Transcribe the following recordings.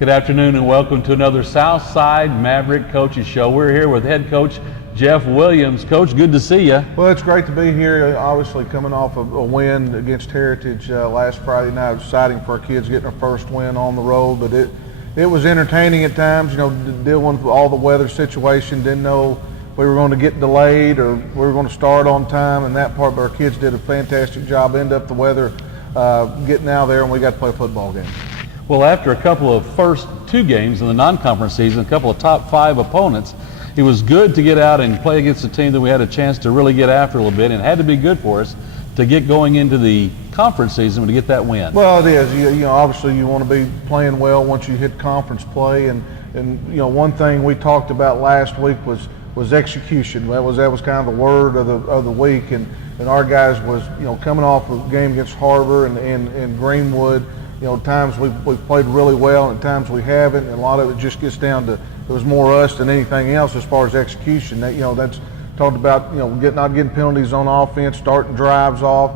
Good afternoon and welcome to another Southside Maverick Coaches Show. We're here with head coach Jeff Williams. Coach, good to see you. Well, it's great to be here. Obviously coming off of a win against Heritage last Friday night. Exciting for our kids getting their first win on the road, but it was entertaining at times, dealing with all the weather situation. Didn't know if we were going to get delayed or we were going to start on time and that part, but our kids did a fantastic job. Ended up the weather getting out there and we got to play a football game. Well, after a couple of first two games in the non-conference season, a couple of top 5 opponents, it was good to get out and play against a team that we had a chance to really get after a little bit, and it had to be good for us to get going into the conference season to get that win. Well, it is. Obviously you want to be playing well once you hit conference play, and one thing we talked about last week was execution. That was kind of the word of the week, and our guys was coming off a game against Harbor and Greenwood. Times we've played really well, and times we haven't, and a lot of it just gets down to it was more us than anything else as far as execution. That's talked about not getting penalties on offense, starting drives off,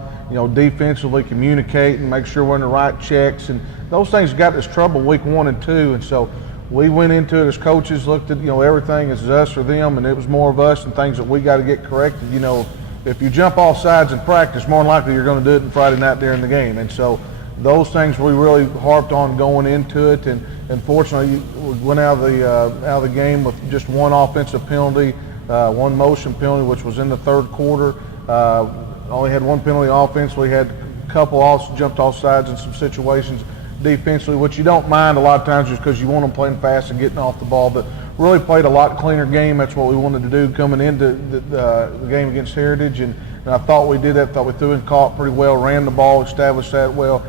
defensively communicating, make sure we're in the right checks, and those things got us trouble week 1 and 2, and so we went into it as coaches, looked at everything as us or them, and it was more of us and things that we got to get corrected. If you jump off sides in practice, more than likely you're going to do it on Friday night during the game, and so those things we really harped on going into it, and fortunately we went out of the game with just one offensive penalty, one motion penalty, which was in the third quarter. Only had one penalty offense. We had a couple also jumped off sides in some situations defensively, which you don't mind a lot of times just because you want them playing fast and getting off the ball, but really played a lot cleaner game. That's what we wanted to do coming into the game against Heritage, and I thought we did that. Thought we threw and caught pretty well, ran the ball, established that well.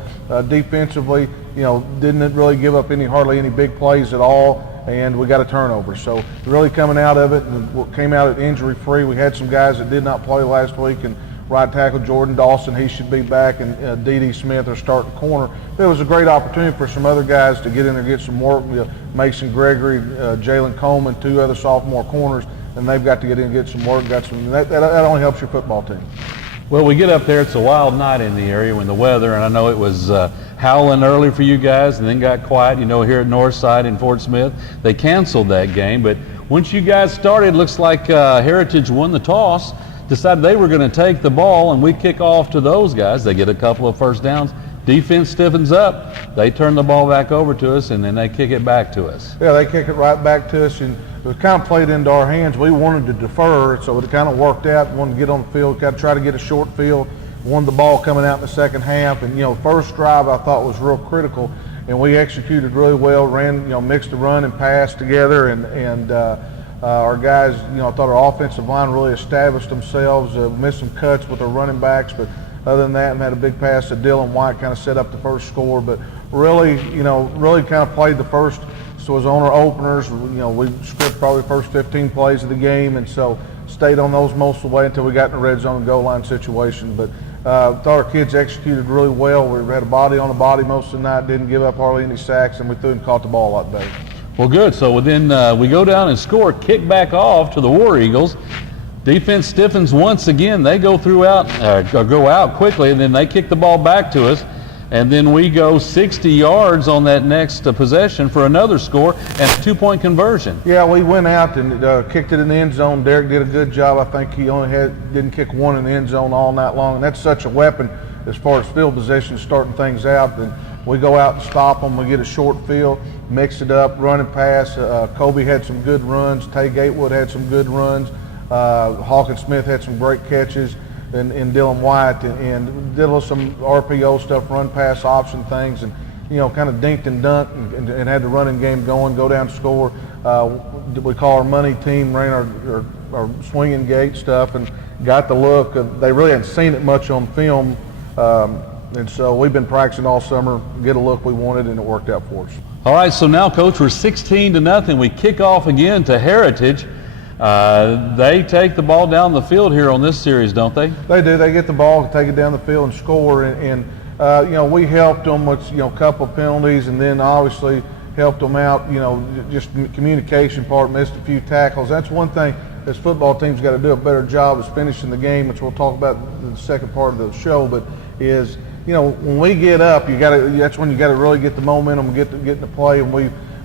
Defensively, didn't really give up hardly any big plays at all, and we got a turnover. So really coming out of it, and came out at injury-free. We had some guys that did not play last week, and right tackle Jordan Dawson, he should be back, and D.D. Smith are starting corner. It was a great opportunity for some other guys to get in there, get some work. Mason Gregory, Jalen Coleman, 2 other sophomore corners, and they've got to get in and get some work. That only helps your football team. Well, we get up there, it's a wild night in the area when the weather, and I know it was howling early for you guys and then got quiet, here at Northside in Fort Smith. They canceled that game, but once you guys started, looks like Heritage won the toss, decided they were going to take the ball, and we kick off to those guys. They get a couple of first downs. Defense stiffens up. They turn the ball back over to us, and then they kick it back to us. Yeah, they kick it right back to us, and it was kind of played into our hands. We wanted to defer, so it kind of worked out. Wanted to get on the field, got to try to get a short field. Won the ball coming out in the second half, and first drive I thought was real critical, and we executed really well. Ran, mixed the run and pass together, and our guys, I thought our offensive line really established themselves. Missed some cuts with our running backs, but other than that, and had a big pass to Dylan White, kind of set up the first score. But really, really kind of played the first. So it was on our openers. We scripted probably the first 15 plays of the game, and so stayed on those most of the way until we got in the red zone and goal line situation. But thought our kids executed really well. We had a body on a body most of the night, didn't give up hardly any sacks, and we threw and caught the ball a lot better. Well, good. So then we go down and score, kick back off to the War Eagles. Defense stiffens once again. They go go out quickly, and then they kick the ball back to us. And then we go 60 yards on that next possession for another score and a 2-point conversion. Yeah, we went out and kicked it in the end zone. Derek did a good job. I think he only didn't kick one in the end zone all night long, and that's such a weapon as far as field position, starting things out. And we go out and stop them. We get a short field, mix it up, run and pass. Kobe had some good runs. Tay Gatewood had some good runs. Hawkins Smith had some great catches. And Dylan White, and did some RPO stuff, run pass option things, and kind of dinked and dunked and had the running game going, go down and score. We call our money team, ran our swinging gate stuff, and got the look. They really hadn't seen it much on film, and so we've been practicing all summer, get a look we wanted, and it worked out for us. All right, so now, Coach, we're 16-0. We kick off again to Heritage. They take the ball down the field here on this series, don't they? They do. They get the ball, take it down the field, and score. And we helped them with a couple of penalties, and then obviously helped them out. Just communication part, missed a few tackles. That's one thing this football team's got to do a better job is finishing the game, which we'll talk about in the second part of the show. But when we get up, that's when you got to really get the momentum, get into play, and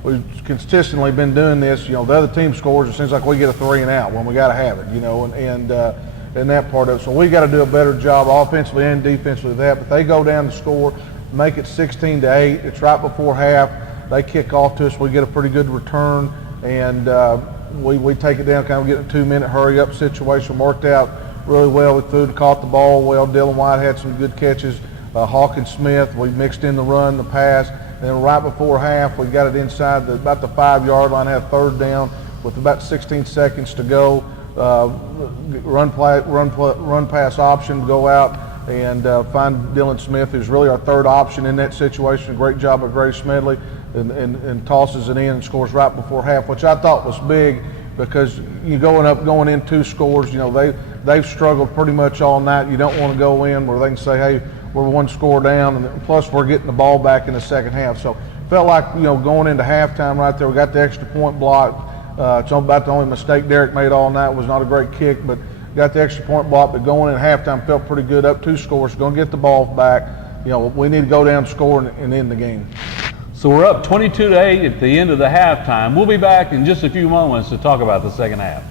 we've consistently been doing this. The other team scores, it seems like we get a 3 and out when we got to have it, and that part of it. So we got to do a better job offensively and defensively with that. But they go down to score, make it 16-8. It's right before half. They kick off to us. We get a pretty good return, and we take it down, kind of get a 2-minute hurry-up situation. Worked out really well. We threw and caught the ball well. Dylan White had some good catches. Hawkins Smith, we mixed in the run, the pass. And then right before half, we got it inside about the 5-yard line, had a 3rd down with about 16 seconds to go. Run pass option, go out and find Dylan Smith, who's really our 3rd option in that situation. Great job of Grady Smedley, and tosses it in and scores right before half, which I thought was big because you going in 2 scores. They've struggled pretty much all night. You don't want to go in where they can say, hey, we're 1 score down, and plus we're getting the ball back in the second half. So felt like going into halftime right there, we got the extra point block. It's about the only mistake Derek made all night. It was not a great kick, but got the extra point block. But going in halftime felt pretty good. Up 2 scores, going to get the ball back. We need to go down, score, and end the game. So we're up 22-8 at the end of the halftime. We'll be back in just a few moments to talk about the second half.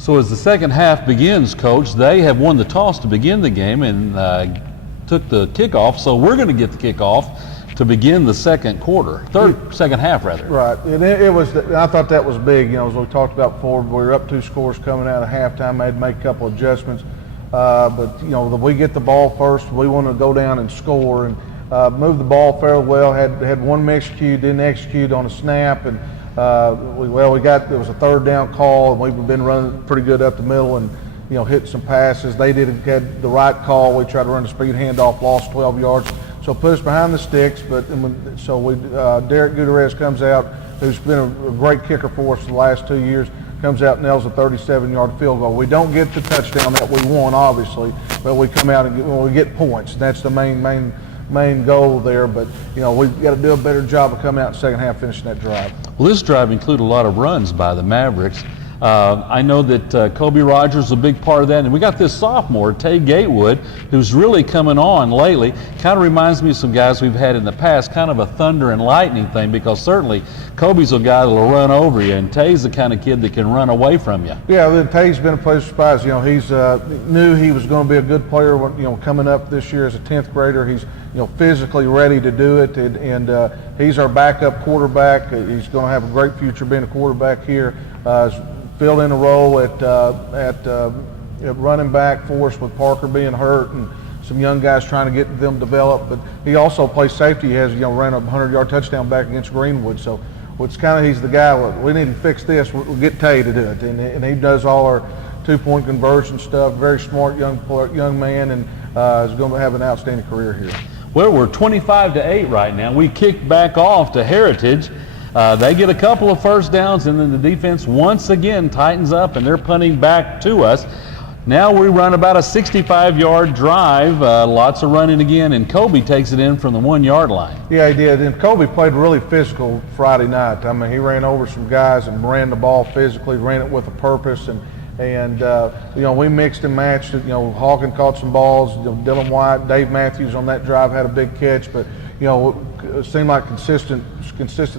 So as the second half begins, Coach, they have won the toss to begin the game and took the kickoff. So we're going to get the kickoff to begin the second half rather. Right, and it was. I thought that was big. As we talked about before, we were up 2 scores coming out of halftime. I had to make a couple adjustments, but we get the ball first. We want to go down and score and move the ball fairly well. Had 1 miscue, didn't execute on a snap, and it was a 3rd down call, and we've been running pretty good up the middle and hit some passes. They had the right call. We tried to run the speed handoff, lost 12 yards, so put us behind the sticks. But Derek Gutierrez comes out, who's been a great kicker for us the last 2 years, comes out and nails a 37-yard field goal. We don't get the touchdown that we want, obviously, but we come out and we get points. That's the main goal there, but we've got to do a better job of coming out in the second half, finishing that drive. Well, this drive included a lot of runs by the Mavericks. I know that Kobe Rogers is a big part of that, and we got this sophomore, Tay Gatewood, who's really coming on lately. Kind of reminds me of some guys we've had in the past, kind of a thunder and lightning thing, because certainly Kobe's a guy that'll run over you, and Tay's the kind of kid that can run away from you. Yeah, Tay's been a pleasure surprise. He's knew he was going to be a good player. Coming up this year as a 10th grader, he's physically ready to do it, and he's our backup quarterback. He's going to have a great future being a quarterback here. Filled in a role at running back for us with Parker being hurt and some young guys trying to get them developed. But he also plays safety. He has ran a 100-yard touchdown back against Greenwood. So he's the guy. We need to fix this. We'll get Tay to do it, and he does all our 2-point conversion stuff. Very smart young man, and is going to have an outstanding career here. Well, we're 25-8 right now. We kick back off to Heritage. They get a couple of 1st downs, and then the defense once again tightens up, and they're punting back to us. Now we run about a 65-yard drive, lots of running again, and Kobe takes it in from the 1-yard line. Yeah, he did. And Kobe played really physical Friday night. I mean, he ran over some guys and ran the ball physically, ran it with a purpose, and we mixed and matched it. Hawkins caught some balls. Dylan White, Dave Matthews on that drive had a big catch, but it seemed like consistent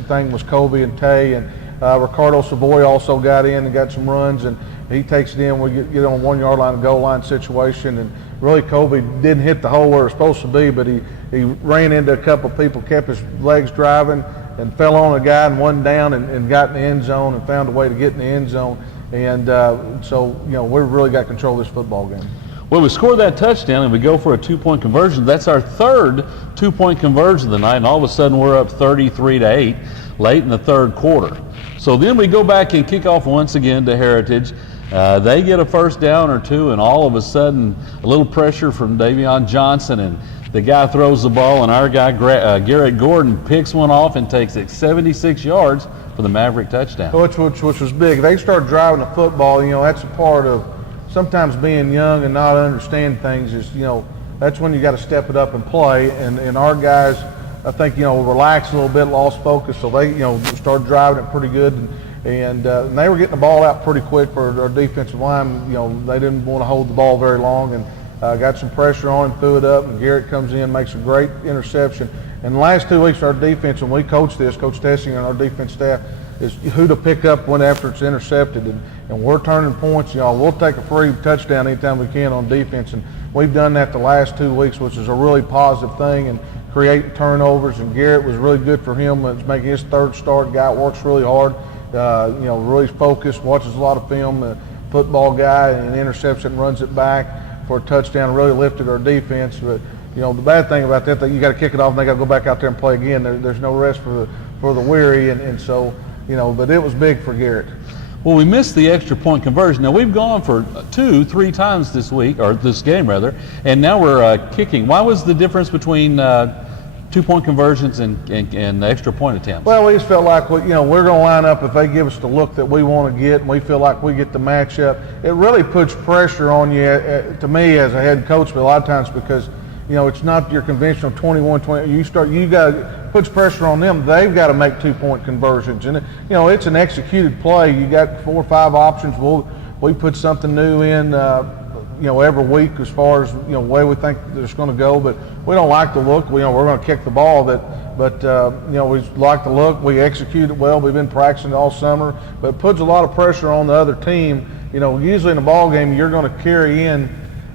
thing was Kobe and Tay, and Ricardo Savoy also got in and got some runs, and he takes it in. We get on a 1-yard line, goal line situation, and really Kobe didn't hit the hole where it was supposed to be, but he ran into a couple people, kept his legs driving, and fell on a guy and one down and got in the end zone and found a way to get in the end zone. And we've really got control of this football game. Well, we score that touchdown and we go for a 2-point conversion. That's our 3rd 2-point conversion of the night, and all of a sudden we're up 33-8 late in the 3rd quarter. So then we go back and kick off once again to Heritage. They get a 1st down or 2, and all of a sudden a little pressure from Davion Johnson, and The guy throws the ball, and our guy, Garrett Gordon, picks one off and takes it 76 yards for the Maverick touchdown. Which was big. They start driving the football. That's a part of sometimes being young and not understand things is, that's when you got to step it up and play. And our guys, I think, relaxed a little bit, lost focus, so they, started driving it pretty good. And they were getting the ball out pretty quick for our defensive line. They didn't want to hold the ball very long, and got some pressure on him, threw it up, and Garrett comes in, makes a great interception. And the last 2 weeks, our defense, and we coach this, Coach Tessinger and our defense staff, is who to pick up when after it's intercepted. And we're turning points. We'll take a free touchdown anytime we can on defense. And we've done that the last 2 weeks, which is a really positive thing, and creating turnovers. And Garrett was really good for him. It's making his third start. Guy works really hard, really focused, watches a lot of film, football guy, and interception, runs it back for a touchdown, really lifted our defense. But the bad thing about that you got to kick it off and they got to go back out there and play again. There's no rest for the weary, and so but it was big for Garrett. Well, we missed the extra point conversion. Now we've gone for 2-3 times this week, or this game rather, and now we're kicking. Why was the difference between 2-point conversions and extra point attempts? Well, we just felt like we're going to line up if they give us the look that we want to get, and we feel like we get the matchup. It really puts pressure on you, to me as a head coach, but a lot of times because it's not your conventional 21-20. You got puts pressure on them. They've got to make 2-point conversions, and it's an executed play. You got 4 or 5 options. We put something new in. Every week as far as the way we think that it's going to go, but we don't like the look. We're going to kick the ball, but we like the look. We execute it well. We've been practicing it all summer, but it puts a lot of pressure on the other team. Usually in a ball game you're going to carry in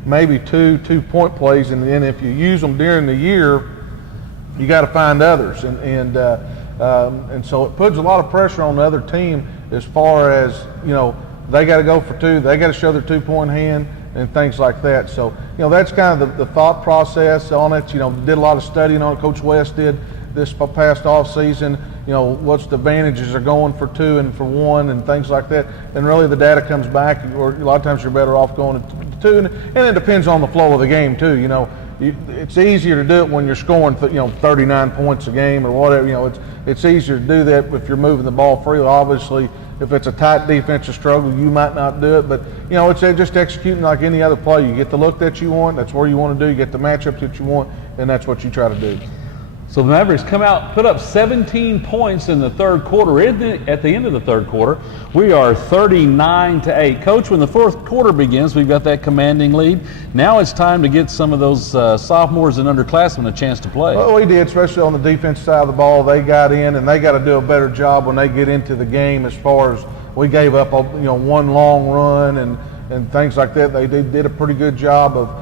maybe 2-point plays, and then if you use them during the year, you got to find others, and so it puts a lot of pressure on the other team as far as they got to go for 2, they got to show their 2-point hand, and things like that. So, that's kind of the thought process on it. Did a lot of studying on it. Coach West did this past off season. What's the advantages of going for 2 and for 1 and things like that. And really the data comes back, or a lot of times you're better off going to 2. And it depends on the flow of the game too. It's easier to do it when you're scoring 39 points a game or whatever. It's easier to do that if you're moving the ball freely. Obviously, if it's a tight defensive struggle, you might not do it, but it's just executing like any other play. You get the look that you want, that's where you want to do. You get the matchups that you want, and that's what you try to do. So the Mavericks come out, put up 17 points in the third quarter. At the end of the third quarter, we are 39-8. Coach, when the fourth quarter begins, we've got that commanding lead. Now it's time to get some of those sophomores and underclassmen a chance to play. Well, we did, especially on the defense side of the ball. They got in, and they got to do a better job when they get into the game as far as we gave up one long run and things like that. They did a pretty good job of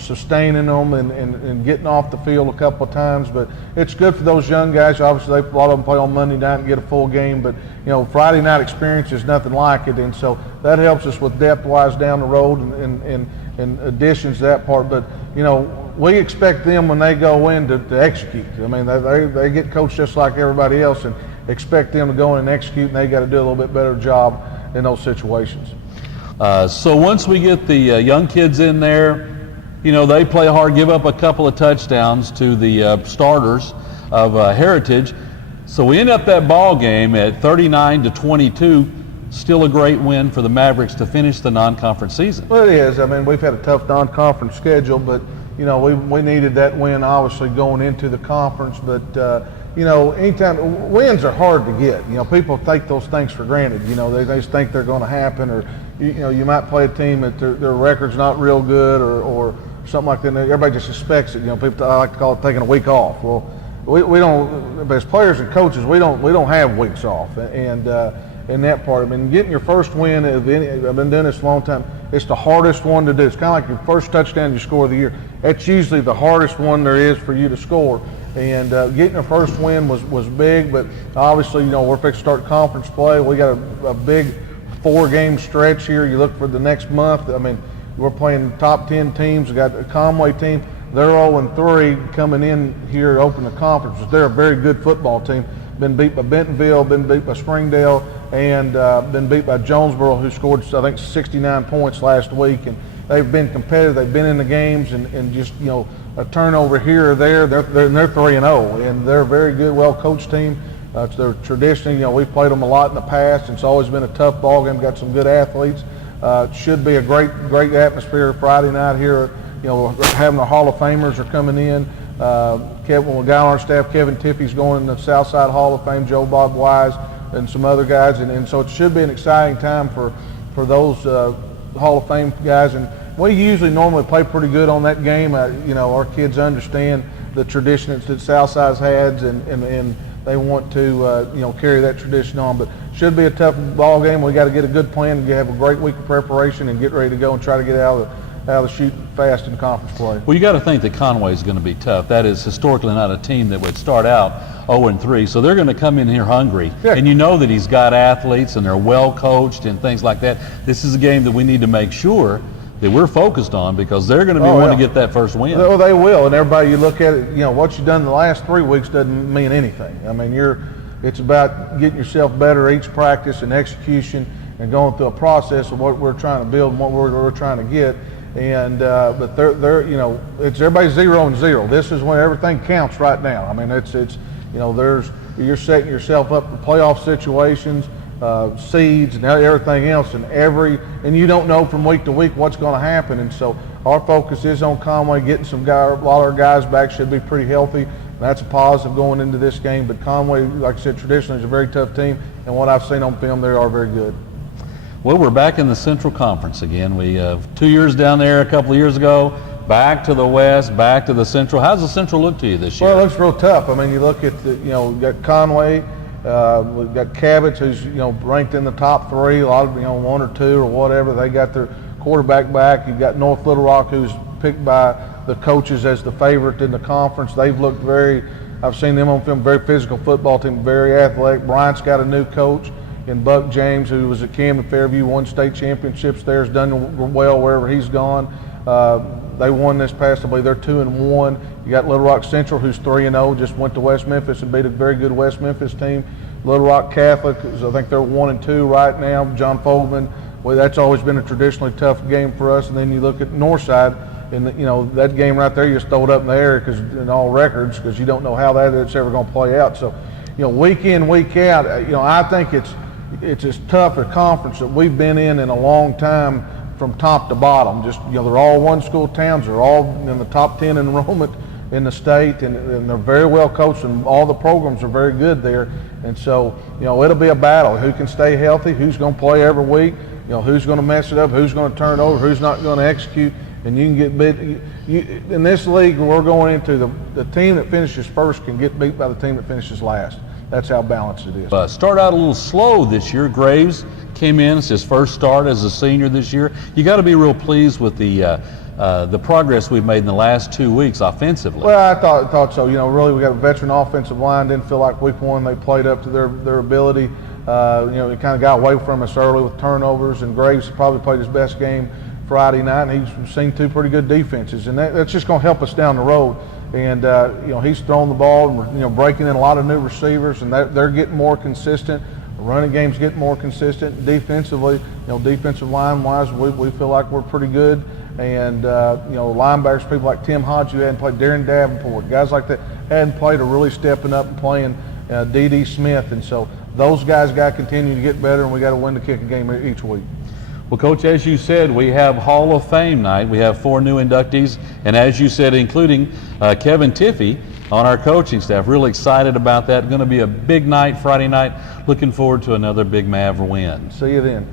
sustaining them and getting off the field a couple of times. But it's good for those young guys. Obviously, a lot of them play on Monday night and get a full game. But Friday night experience is nothing like it, and so that helps us with depth-wise down the road and additions to that part. But we expect them when they go in to execute. I mean, they get coached just like everybody else, and expect them to go in and execute, and they got to do a little bit better job in those situations. So once we get the young kids in there, they play hard, give up a couple of touchdowns to the starters of Heritage. So we end up that ball game at 39-22. Still a great win for the Mavericks to finish the non-conference season. Well, it is. I mean, we've had a tough non-conference schedule, but we needed that win obviously going into the conference. But anytime wins are hard to get. People take those things for granted. They just think they're going to happen, or you might play a team that their record's not real good, or something like that. Everybody just expects it. People, I like to call it taking a week off. Well, we don't. But as players and coaches, we don't have weeks off, and in that part, I mean, getting your first win I've been doing this a long time. It's the hardest one to do. It's kind of like your first touchdown you score of the year. That's usually the hardest one there is for you to score. And getting your first win was big, but obviously, we're fixing to start conference play. We got a big 4-game stretch here. You look for the next month. I mean, we're playing top 10 teams. We got a Conway team. They're 0-3 coming in here to open the conference. They're a very good football team. Been beat by Bentonville, been beat by Springdale, and been beat by Jonesboro, who scored, I think, 69 points last week. And they've been competitive. They've been in the games, and just, a turnover here or there, they're 3-0, and they're a very good, well-coached team. They're traditionally, we've played them a lot in the past. It's always been a tough ball game. Got some good athletes. Should be a great atmosphere Friday night here. Having the Hall of Famers are coming in. Kevin, a guy on our staff, Kevin Tiffy's going in the Southside Hall of Fame. Joe Bob Wise and some other guys, and so it should be an exciting time for those Hall of Fame guys. And we usually normally play pretty good on that game. Our kids understand the tradition that Southside's had, and they want to carry that tradition on. But should be a tough ball game. We got to get a good plan and have a great week of preparation and get ready to go and try to get out of the chute fast in conference play. Well, you got to think that Conway is going to be tough. That is historically not a team that would start out 0-3, so they're going to come in here hungry. Yeah. And you know that he's got athletes and they're well coached and things like that. This is a game that we need to make sure that we're focused on, because they're going to be wanting to get that first win. Well, they will, and everybody, you look at it, what you've done the last 3 weeks doesn't mean anything. I mean, it's about getting yourself better each practice and execution and going through a process of what we're trying to build and what we're trying to get. And but they're it's everybody's 0-0. This is when everything counts right now. I mean, you're setting yourself up for playoff situations, seeds and everything else, and you don't know from week to week what's going to happen. And so our focus is on Conway, getting a lot of our guys back. Should be pretty healthy. That's a positive going into this game. But Conway, like I said, traditionally is a very tough team, and what I've seen on film, they are very good. Well, we're back in the Central Conference again. We 2 years down there a couple of years ago, back to the West, back to the Central. How's the Central look to you this year? Well, it looks real tough. I mean, you look at we've got Conway, we've got Cabot, who's ranked in the top 3. A lot of 1 or 2 or whatever. They got their quarterback back. You've got North Little Rock, who's picked by the coaches as the favorite in the conference. They've looked I've seen them on film, very physical football team, very athletic. Bryant's got a new coach in Buck James, who was at Camden Fairview, won state championships there, has done well wherever he's gone. They won this past, I believe they're 2-1. You got Little Rock Central, who's 3-0, just went to West Memphis and beat a very good West Memphis team. Little Rock Catholic, I think they're 1-2 right now. John Fogelman, well, that's always been a traditionally tough game for us. And then you look at Northside, and that game right there, you just throw it up in the air in all records, because you don't know how it's ever going to play out. So, week in, week out, I think it's as tough a conference that we've been in a long time, from top to bottom. Just they're all one-school towns. They're all in the top 10 enrollment in the state, and they're very well coached, and all the programs are very good there. And so it'll be a battle. Who can stay healthy? Who's going to play every week? Who's going to mess it up? Who's going to turn it over? Who's not going to execute? And you can get beat. In this league we're going into, the team that finishes first can get beat by the team that finishes last. That's how balanced it is. Start out a little slow this year. Graves came in. It's his first start as a senior this year. You got to be real pleased with the progress we've made in the last 2 weeks offensively. Well, I thought so. Really, we got a veteran offensive line. Didn't feel like week 1 they played up to their ability. They kind of got away from us early with turnovers, and Graves probably played his best game Friday night, and he's seen 2 pretty good defenses, and that's just going to help us down the road. And he's throwing the ball, and breaking in a lot of new receivers, and they're getting more consistent. The running game's getting more consistent. Defensively, defensive line wise, we feel like we're pretty good. And linebackers, people like Tim Hodge, who hadn't played, Darren Davenport, guys like that hadn't played, are really stepping up and playing. D.D. Smith, and so those guys got to continue to get better, and we got to win the kicking game each week. Well, Coach, as you said, we have Hall of Fame night. We have 4 new inductees, and as you said, including Kevin Tiffy on our coaching staff. Really excited about that. Going to be a big night Friday night. Looking forward to another big Maver win. See you then.